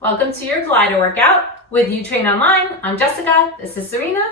Welcome to your glider workout with UTrain Online. I'm Jessica, this is Serena.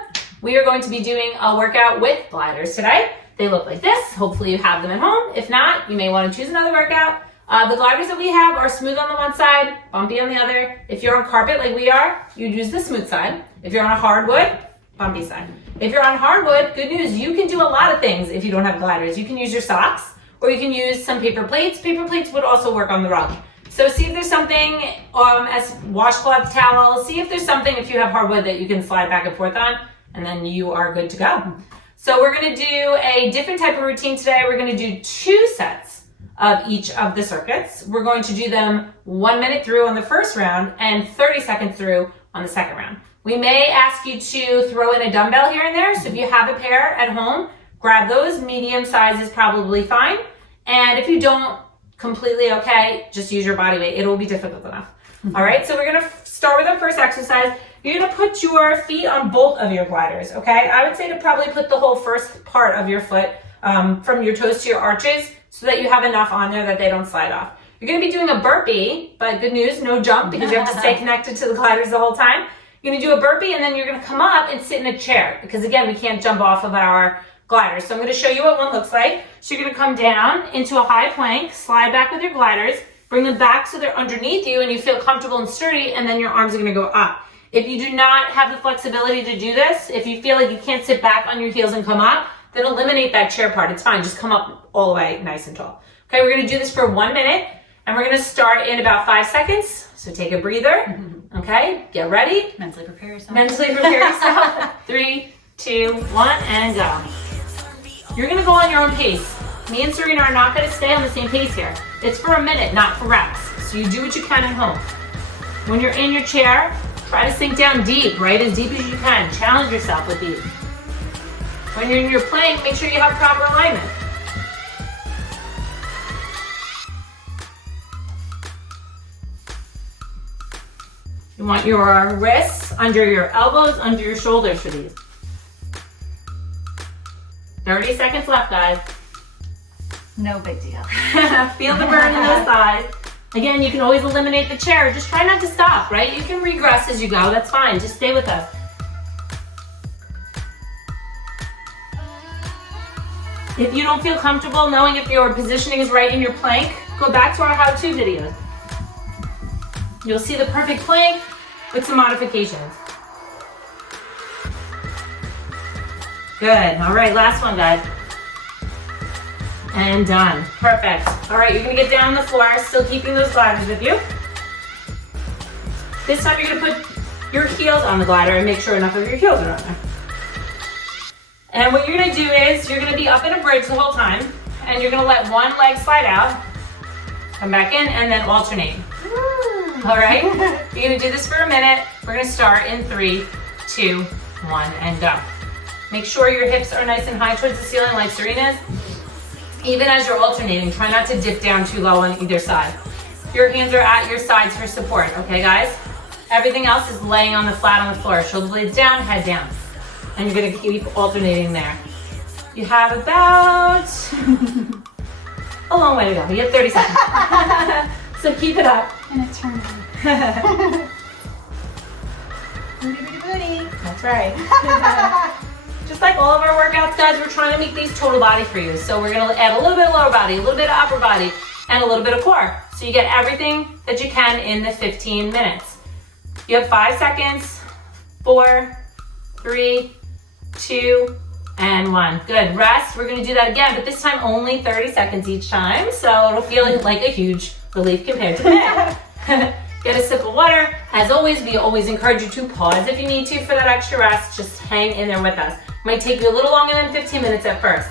We are going to be doing a workout with gliders today. They look like this. Hopefully you have them at home. If not, you may want to choose another workout. The gliders that we have are smooth on the one side, bumpy on the other. If you're on carpet like we are, you'd use the smooth side. If you're on a hardwood, bumpy side. If you're on hardwood, good news, you can do a lot of things if you don't have gliders. You can use your socks, or you can use some paper plates. Paper plates would also work on the rug. So see if there's something as washcloth towel, see if there's something if you have hardwood that you can slide back and forth on, and then you are good to go. So we're gonna do a different type of routine today. We're gonna do 2 sets of each of the circuits. We're going to do them 1 minute through on the first round and 30 seconds through on the second round. We may ask you to throw in a dumbbell here and there, so if you have a pair at home, grab those. Medium size is probably fine. And if you don't, completely okay, just use your body weight. It will be difficult enough. All right, so we're gonna start with our first exercise. You're gonna put your feet on both of your gliders, okay? I would say to probably put the whole first part of your foot from your toes to your arches so that you have enough on there that they don't slide off. You're gonna be doing a burpee, but good news, no jump because you have to stay connected to the gliders the whole time. You're gonna do a burpee and then you're gonna come up and sit in a chair because again, we can't jump off of our gliders. So I'm going to show you what one looks like. So you're going to come down into a high plank, slide back with your gliders, bring them back so they're underneath you and you feel comfortable and sturdy, and then your arms are going to go up. If you do not have the flexibility to do this, if you feel like you can't sit back on your heels and come up, then eliminate that chair part. It's fine. Just come up all the way nice and tall. Okay, we're going to do this for 1 minute and we're going to start in about 5 seconds. So take a breather. Okay, get ready. Mentally prepare yourself. Mentally prepare yourself. 3, 2, 1, and go. You're gonna go on your own pace. Me and Serena are not gonna stay on the same pace here. It's for a minute, not for reps. So you do what you can at home. When you're in your chair, try to sink down deep, right? As deep as you can. Challenge yourself with these. When you're in your plank, make sure you have proper alignment. You want your wrists under your elbows, under your shoulders for these. 30 seconds left, guys. No big deal. Feel the burn in those thighs. Again, you can always eliminate the chair. Just try not to stop, right? You can regress as you go. That's fine. Just stay with us. If you don't feel comfortable knowing if your positioning is right in your plank, go back to our how-to videos. You'll see the perfect plank with some modifications. Good. All right, last one, guys. And done. Perfect. All right, you're gonna get down on the floor, still keeping those gliders with you. This time you're gonna put your heels on the glider and make sure enough of your heels are on there. And what you're gonna do is you're gonna be up in a bridge the whole time, and you're gonna let one leg slide out, come back in, and then alternate. All right? You're gonna do this for a minute. We're gonna start in 3, 2, 1, and go. Make sure your hips are nice and high towards the ceiling like Serena's. Even as you're alternating, try not to dip down too low on either side. Your hands are at your sides for support, okay guys? Everything else is laying on the flat on the floor. Shoulder blades down, head down. And you're gonna keep alternating there. You have about a long way to go. You have 30 seconds. So keep it up. And a turn. Booty, booty, booty. That's right. Just like all of our workouts, guys, we're trying to make these total body for you. So we're gonna add a little bit of lower body, a little bit of upper body, and a little bit of core. So you get everything that you can in the 15 minutes. You have 5 seconds, 4, 3, 2, and 1. Good, rest. We're gonna do that again, but this time only 30 seconds each time. So it'll feel like a huge relief compared to that. Get a sip of water. As always, we always encourage you to pause if you need to for that extra rest. Just hang in there with us. Might take you a little longer than 15 minutes at first.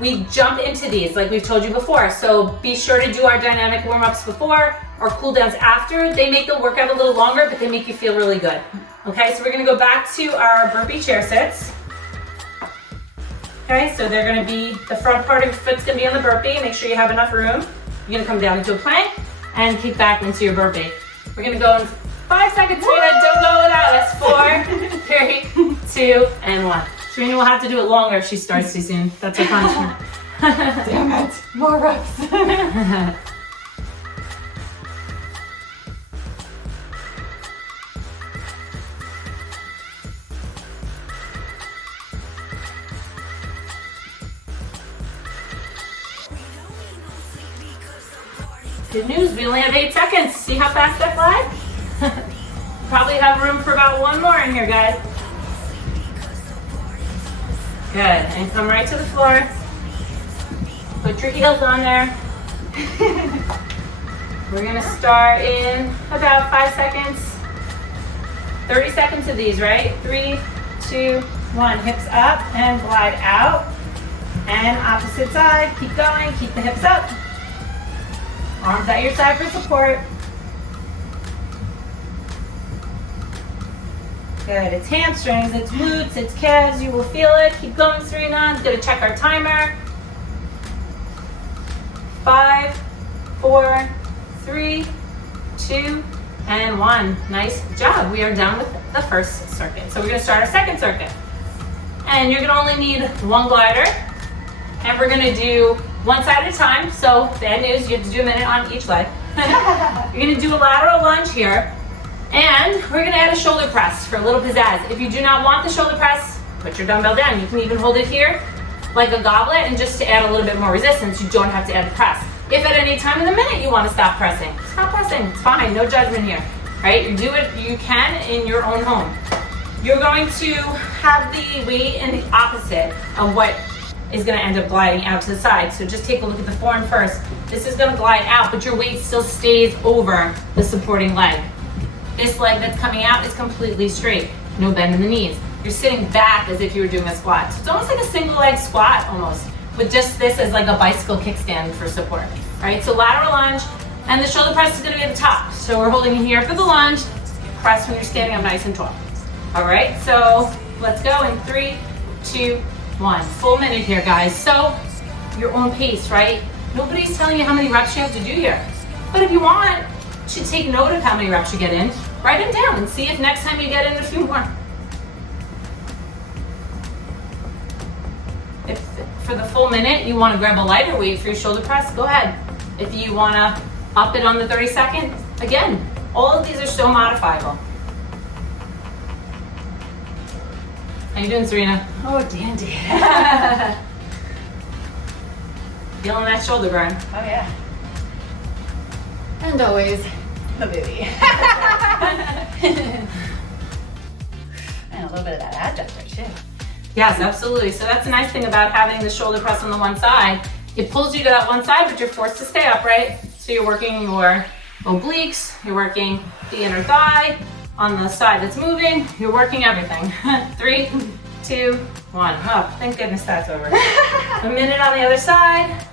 We jump into these like we've told you before, so be sure to do our dynamic warm-ups before or cool downs after. They make the workout a little longer, but they make you feel really good. Okay, so we're gonna go back to our burpee chair sits. Okay, so they're gonna be, the front part of your foot's gonna be on the burpee. Make sure you have enough room. You're gonna come down into a plank and kick back into your burpee. We're gonna go in 5 seconds, Serena, don't go without us. 4, 3, 2, and 1. Serena will have to do it longer if she starts too soon. That's her punishment. Damn it, more reps. Good news, we only have 8 seconds. See how fast that flies? Probably have room for about one more in here, guys. Good, and come right to the floor. Put your heels on there. We're gonna start in about 5 seconds. 30 seconds of these, right? 3, 2, 1. Hips up and glide out. And opposite side, keep going, keep the hips up. Arms at your side for support. Good, it's hamstrings, it's glutes, it's calves, you will feel it. Keep going, Serena. Gonna check our timer. 5, 4, 3, 2, and 1. Nice job. We are done with the first circuit. So we're gonna start our second circuit. And you're gonna only need one glider. And we're gonna do one side at a time. So bad news, you have to do a minute on each leg. You're gonna do a lateral lunge here. And we're gonna add a shoulder press for a little pizzazz. If you do not want the shoulder press, put your dumbbell down. You can even hold it here like a goblet, and just to add a little bit more resistance, you don't have to add the press. If at any time in the minute you want to stop pressing, stop pressing. It's fine, no judgment here, right? You do it, you can in your own home. You're going to have the weight in the opposite of what is going to end up gliding out to the side. So just take a look at the form first. This is going to glide out, but your weight still stays over the supporting leg. This leg that's coming out is completely straight, no bend in the knees. You're sitting back as if you were doing a squat. So it's almost like a single leg squat almost, with just this as like a bicycle kickstand for support, right? So lateral lunge, and the shoulder press is gonna be at the top. So we're holding here for the lunge, press when you're standing up nice and tall. All right, so let's go in 3, 2, 1. Full minute here, guys. So your own pace, right? Nobody's telling you how many reps you have to do here. But if you want, you should take note of how many reps you get in, write them down and see if next time you get in a few more. If for the full minute you want to grab a lighter weight for your shoulder press, go ahead. If you want to up it on the 32nd, again, all of these are so modifiable. How you doing, Serena? Oh, dandy. Feeling that shoulder burn? Oh, yeah. And always the baby. And a little bit of that adductor, too. Yes, absolutely. So that's the nice thing about having the shoulder press on the one side. It pulls you to that one side, but you're forced to stay upright. So you're working your obliques, you're working the inner thigh. On the side that's moving, you're working everything. 3, 2, 1. Oh, thank goodness that's over. A minute on the other side.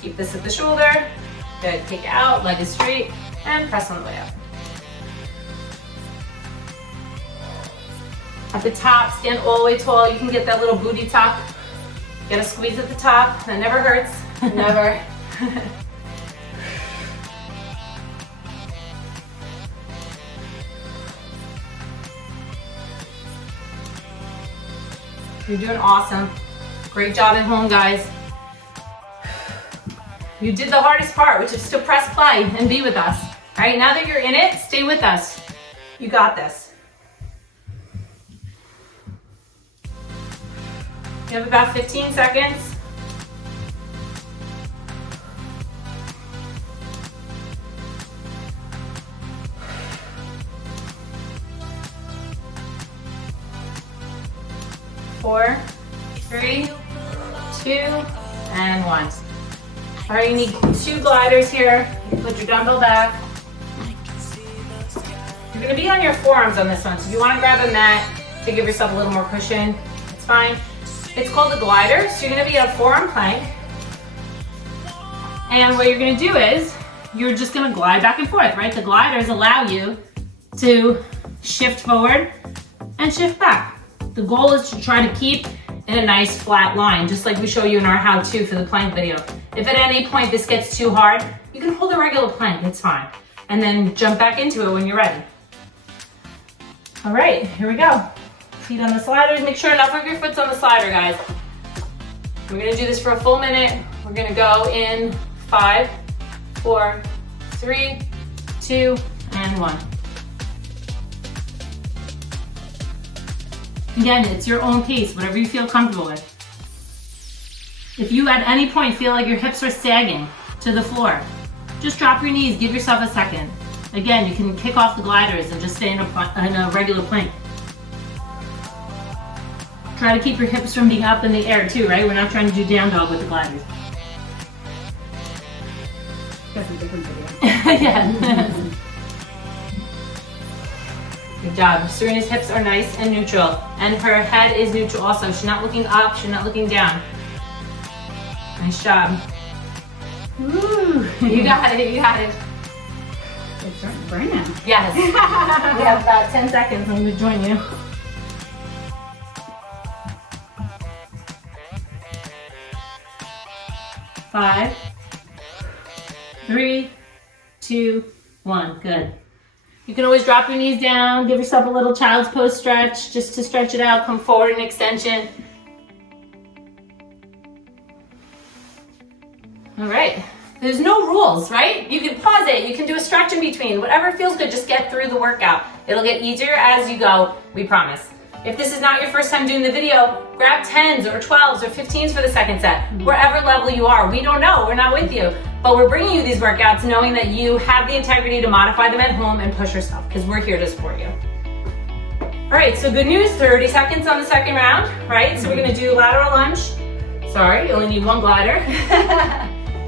Keep this at the shoulder. Good, take it out, leg is straight, and press on the way up. At the top, stand all the way tall. You can get that little booty tuck. Get a squeeze at the top, that never hurts. Never. You're doing awesome. Great job at home, guys. You did the hardest part, which is to press play and be with us. All right, now that you're in it, stay with us. You got this. You have about 15 seconds. Four, 3, 2, and 1. All right, you need 2 gliders here. You put your dumbbell back. You're gonna be on your forearms on this one, so if you wanna grab a mat to give yourself a little more cushion, it's fine. It's called a glider, so you're gonna be at a forearm plank. And what you're gonna do is, you're just gonna glide back and forth, right? The gliders allow you to shift forward and shift back. The goal is to try to keep in a nice flat line, just like we show you in our how-to for the plank video. If at any point this gets too hard, you can hold a regular plank, it's fine. And then jump back into it when you're ready. All right, here we go. Feet on the sliders. Make sure enough of your foot's on the slider, guys. We're gonna do this for a full minute. We're gonna go in 5, 4, 3, 2, and 1. Again, it's your own pace, whatever you feel comfortable with. If you at any point feel like your hips are sagging to the floor, Just drop your knees, give yourself a second. Again, you can kick off the gliders and just stay in a regular plank. Try to keep your hips from being up in the air too, right? We're not trying to do down dog with the gliders. That's a different video. Yeah. Good job. Serena's hips are nice and neutral, and her head is neutral also. She's not looking up, she's not looking down. Nice job. Woo. You got it, you got it. It's starting to burn now. Yes. We have about 10 seconds. I'm going to join you. Five, 3, 2, 1. Good. You can always drop your knees down, give yourself a little child's pose stretch just to stretch it out. Come forward in extension. All right. There's no rules, right? You can pause it, you can do a stretch in between, whatever feels good, just get through the workout. It'll get easier as you go, we promise. If this is not your first time doing the video, grab 10s or 12s or 15s for the second set, wherever level you are. We don't know, we're not with you, but we're bringing you these workouts knowing that you have the integrity to modify them at home and push yourself, because we're here to support you. All right, so good news, 30 seconds on the second round, right? So we're gonna do lateral lunge. Sorry, you only need one glider.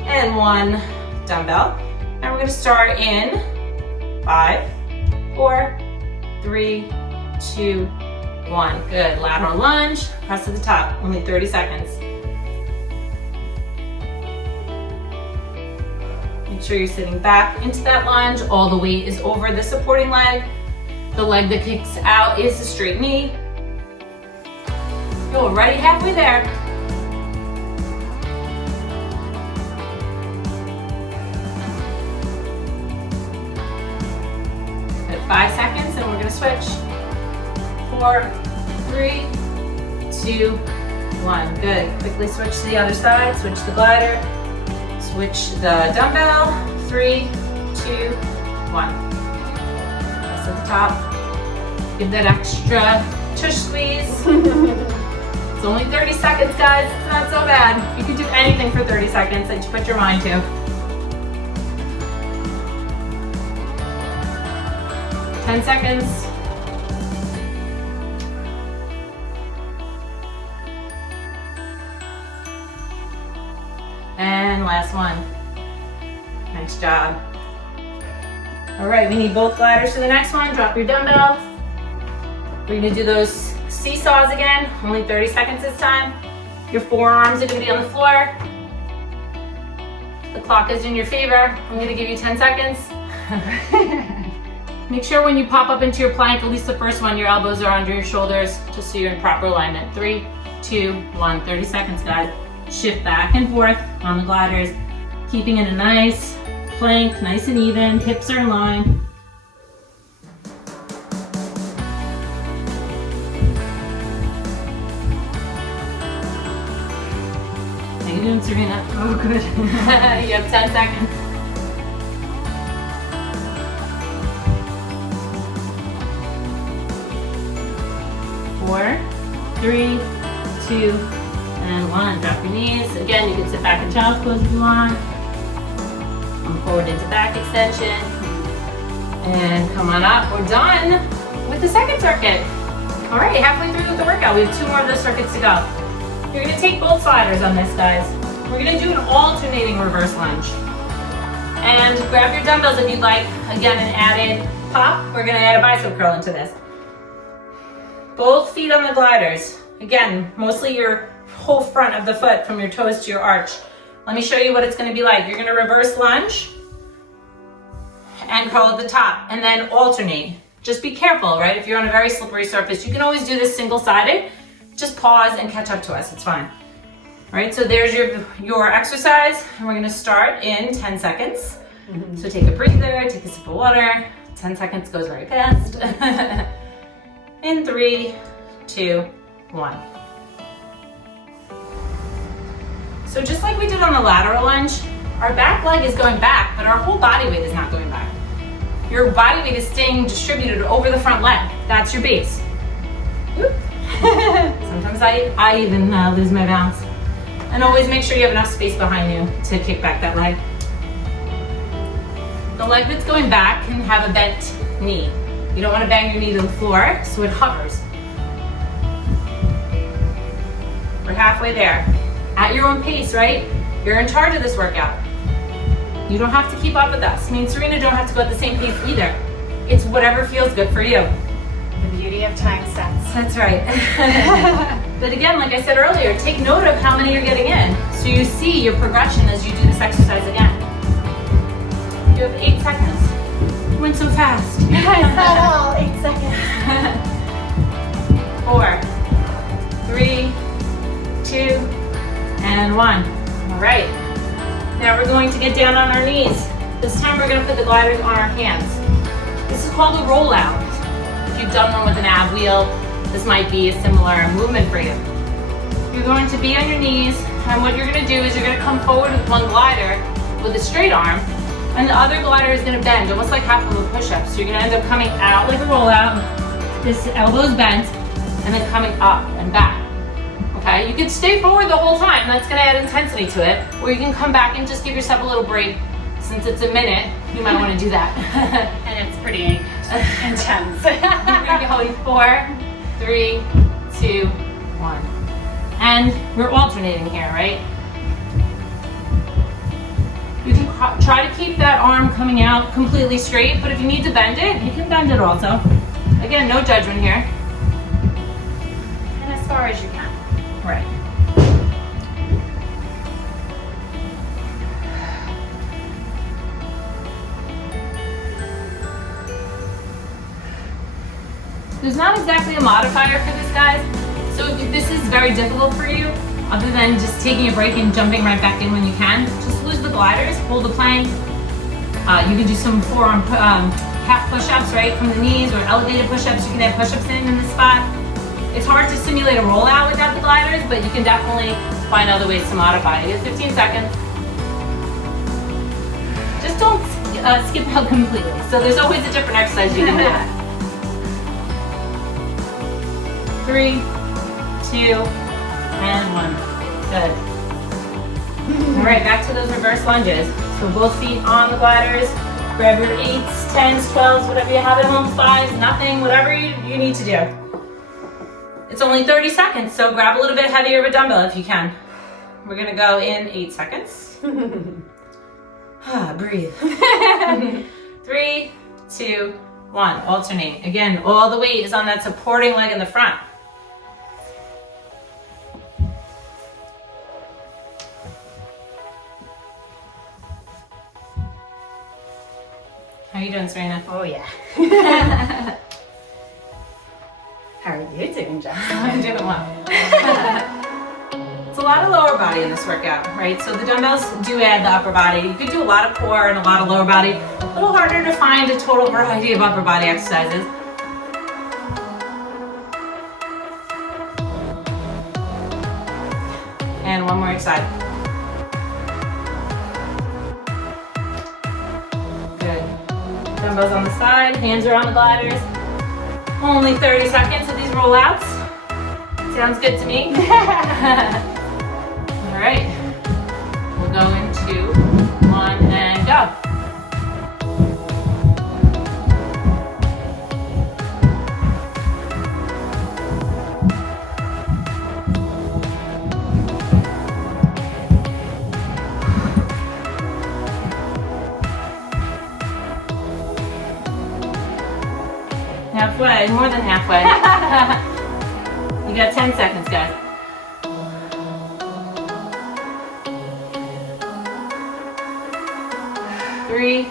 And one dumbbell. And we're gonna start in 5, 4, 3, 2, 1. Good, lateral lunge, press to the top, only 30 seconds. Make sure you're sitting back into that lunge. All the weight is over the supporting leg. The leg that kicks out is the straight knee. You're already halfway there. At 5 seconds, and we're gonna switch. 4, 3, 2, 1. Good. Quickly switch to the other side. Switch the glider. Switch the dumbbell. 3, 2, 1. Press at the top. Give that extra tush squeeze. It's only 30 seconds, guys. It's not so bad. You can do anything for 30 seconds that you put your mind to. 10 seconds. And last one. Nice job. All right, we need both gliders for the next one. Drop your dumbbell. We're gonna do those seesaws again, only 30 seconds this time. Your forearms are gonna be on the floor. The clock is in your favor. I'm gonna give you 10 seconds. Make sure when you pop up into your plank, at least the first one, your elbows are under your shoulders, just so you're in proper alignment. 3, 2, 1, 30 seconds, guys. Shift back and forth on the gliders, keeping it a nice plank, nice and even, hips are in line. How you doing, Serena? Oh, good. You have 10 seconds. 4, 3, 2, and 1. Drop your knees. Again, you can sit back in child's pose if you want. Come forward into back extension. And come on up. We're done with the second circuit. All right, halfway through with the workout. We have 2 more of those circuits to go. You're gonna take both sliders on this, guys. We're gonna do an alternating reverse lunge. And grab your dumbbells if you'd like. Again, an added pop. We're gonna add a bicep curl into this. Both feet on the gliders. Again, mostly your whole front of the foot from your toes to your arch. Let me show you what it's gonna be like. You're gonna reverse lunge and curl at the top and then alternate. Just be careful, right? If you're on a very slippery surface, you can always do this single-sided. Just pause and catch up to us, it's fine. All right, so there's your exercise, and we're gonna start in 10 seconds. So take a breather, take a sip of water. 10 seconds goes very fast. In 3, 2, 1. So just like we did on the lateral lunge, our back leg is going back, but our whole body weight is not going back. Your body weight is staying distributed over the front leg. That's your base. Sometimes I even lose my balance. And always make sure you have enough space behind you to kick back that leg. The leg that's going back can have a bent knee. You don't want to bang your knee to the floor, so it hovers. We're halfway there. At your own pace, right? You're in charge of this workout. You don't have to keep up with us. Me and Serena don't have to go at the same pace either. It's whatever feels good for you. The beauty of time sets. That's right. But again, like I said earlier, take note of how many you're getting in so you see your progression as you do this exercise again. You have 8 seconds. You went so fast. It's not all 8 seconds. 4, 3, 2, and 1. All right. Now we're going to get down on our knees. This time we're going to put the gliders on our hands. This is called a rollout. If you've done one with an ab wheel, this might be a similar movement for you. You're going to be on your knees, and what you're going to do is you're going to come forward with one glider with a straight arm, and the other glider is going to bend, almost like half of a push-up. So you're going to end up coming out like a rollout, this elbow's bent, and then coming up and back. Okay, you can stay forward the whole time, that's going to add intensity to it, or you can come back and just give yourself a little break. Since it's a minute, you might want to do that. And it's pretty intense. We're going 4, 3, 2, 1. And we're alternating here, right? You can try to keep that arm coming out completely straight, but if you need to bend it, you can bend it also. Again, no judgment here. And as far as you can. Right. There's not exactly a modifier for this, guys. So if this is very difficult for you, other than just taking a break and jumping right back in when you can, just lose the gliders, hold the plank. You can do some forearm half push-ups, right, from the knees, or elevated push-ups. You can add push-ups in this spot. It's hard to simulate a rollout without the gliders, but you can definitely find other ways to modify it. You have 15 seconds. Just don't skip out completely. So there's always a different exercise you can do. 3, 2, and 1. Good. All right, back to those reverse lunges. So both feet on the gliders. Grab your 8s, 10s, 12s, whatever you have at home, 5s, nothing, whatever you need to do. It's only 30 seconds, so grab a little bit heavier of a dumbbell if you can. We're gonna go in 8 seconds. Breathe. 3, 2, 1. Alternate. Again, all the weight is on that supporting leg in the front. How are you doing, Serena? Oh yeah. How are you doing, Jess? I'm doing well. It's a lot of lower body in this workout, right? So the dumbbells do add the upper body. You could do a lot of core and a lot of lower body. A little harder to find a total variety of upper body exercises. And one more side. Good. Dumbbells on the side, hands are on the gliders. Only 30 seconds of these rollouts. Sounds good to me. All right. We'll go into 1 and go. Halfway, more than halfway. You got 10 seconds, guys. 3,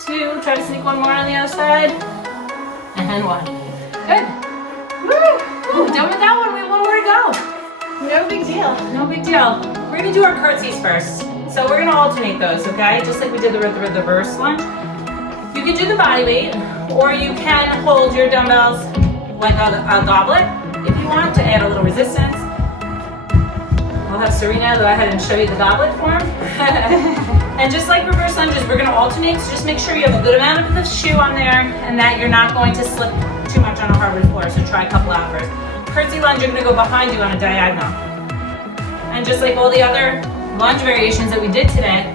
2, try to sneak one more on the other side, and 1. Good. Woo! Ooh, done with that one. We have one more to go. No big deal. No big deal. We're gonna do our curtsies first. So we're gonna alternate those, okay? Just like we did the reverse lunge. You can do the body weight, or you can hold your dumbbells like a goblet if you want to add a little resistance. We'll have Serena go ahead and show you the goblet form. And just like reverse lunges, we're gonna alternate, so just make sure you have a good amount of the shoe on there and that you're not going to slip too much on a hardwood floor, so try a couple out first. Curtsy lunge, you're gonna go behind you on a diagonal. And just like all the other lunge variations that we did today,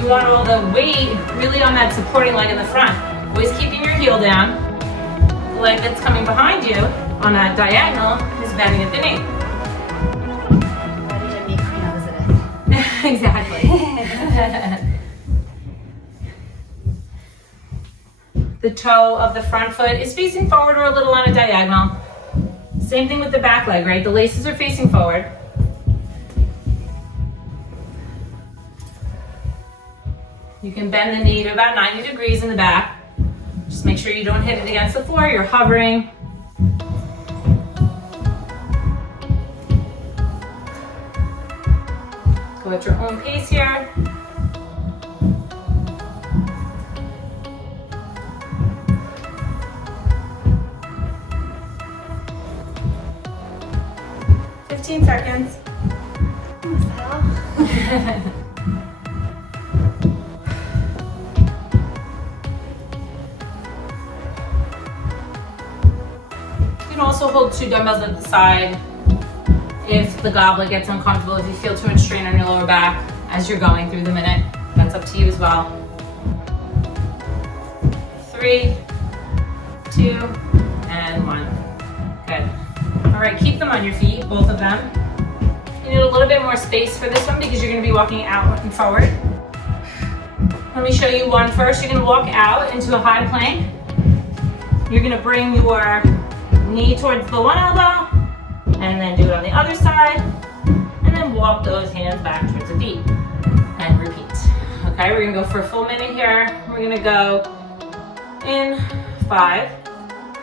You want all the weight really on that supporting leg in the front. Always keeping your heel down. The leg that's coming behind you on that diagonal is bending at the knee. Ready to make Reno visit it. Exactly. The toe of the front foot is facing forward or a little on a diagonal. Same thing with the back leg, right? The laces are facing forward. You can bend the knee to about 90 degrees in the back. Just make sure you don't hit it against the floor, you're hovering. Go at your own pace here. Seconds. You can also hold 2 dumbbells at the side if the goblet gets uncomfortable, if you feel too much strain on your lower back as you're going through the minute. That's up to you as well. 3, 2, and 1. Good. All right, keep them on your feet, both of them. You need a little bit more space for this one because you're gonna be walking out and forward. Let me show you one first. You're gonna walk out into a high plank. You're gonna bring your knee towards the one elbow and then do it on the other side. And then walk those hands back towards the feet and repeat. Okay, we're gonna go for a full minute here. We're gonna go in 5,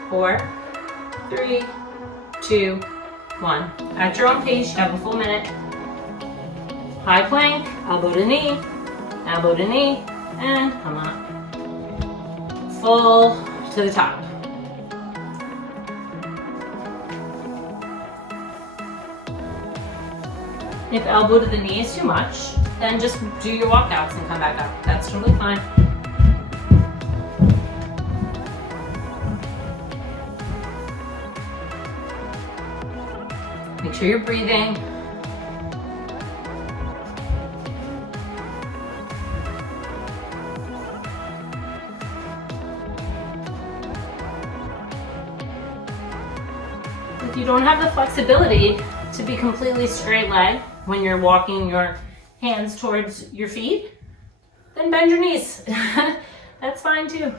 4, 3, 2, 1. At your own pace, you have a full minute. High plank, elbow to knee, and come up. Full to the top. If elbow to the knee is too much, then just do your walkouts and come back up. That's totally fine. Make sure you're breathing. If you don't have the flexibility to be completely straight leg when you're walking your hands towards your feet, then bend your knees. That's fine too.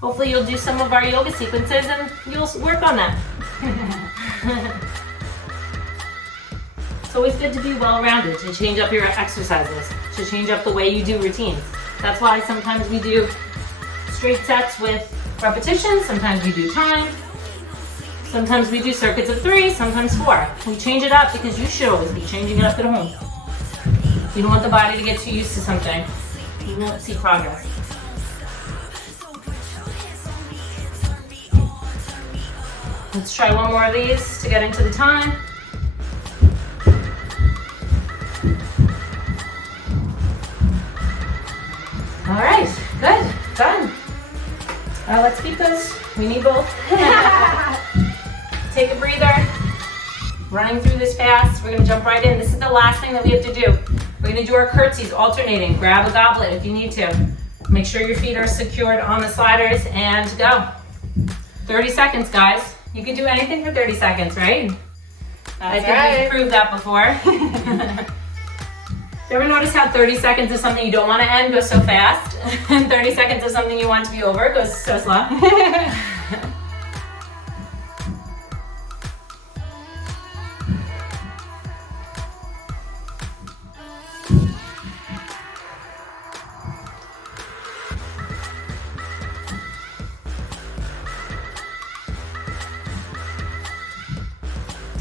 Hopefully you'll do some of our yoga sequences and you'll work on that. It's always good to be well-rounded, to change up your exercises, to change up the way you do routines. That's why sometimes we do straight sets with repetitions, sometimes we do time, sometimes we do circuits of 3, sometimes 4. We change it up because you should always be changing it up at home. You don't want the body to get too used to something. You won't see progress. Let's try one more of these to get into the time. All right, good, done. Let's keep those. We need both. Take a breather. Running through this fast. We're gonna jump right in. This is the last thing that we have to do. We're gonna do our curtsies, alternating. Grab a goblet if you need to. Make sure your feet are secured on the sliders and go. 30 seconds, guys. You can do anything for 30 seconds, right? I think we've proved that before. You ever notice how 30 seconds of something you don't want to end goes so fast? And 30 seconds of something you want to be over goes so slow?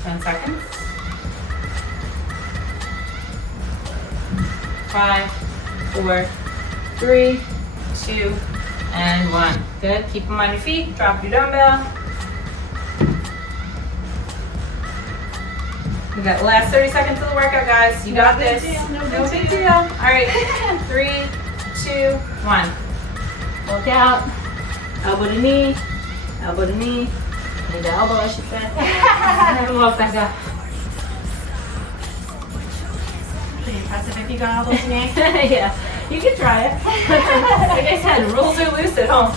10 seconds. 5, 4, 3, 2, and 1. Good. Keep them on your feet. Drop your dumbbell. We got the last 30 seconds of the workout, guys. You got this. No big deal. All right. 3, 2, 1. Walk out. Elbow to knee. Elbow to knee. Knee to elbow, I should say. Walk back up. impressive if you got all those snacks. Yeah, you can try it. Like I said, rules are loose at home.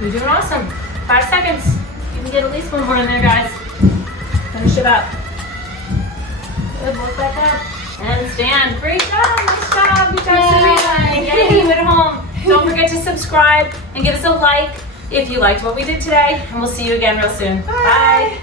You're doing awesome. 5 seconds. You can get at least one more in there, guys. Finish it up. Good, work back up. And stand. Great job, nice job. Good job, Serena. Getting you at home. Don't forget to subscribe and give us a like if you liked what we did today. And we'll see you again real soon. Bye.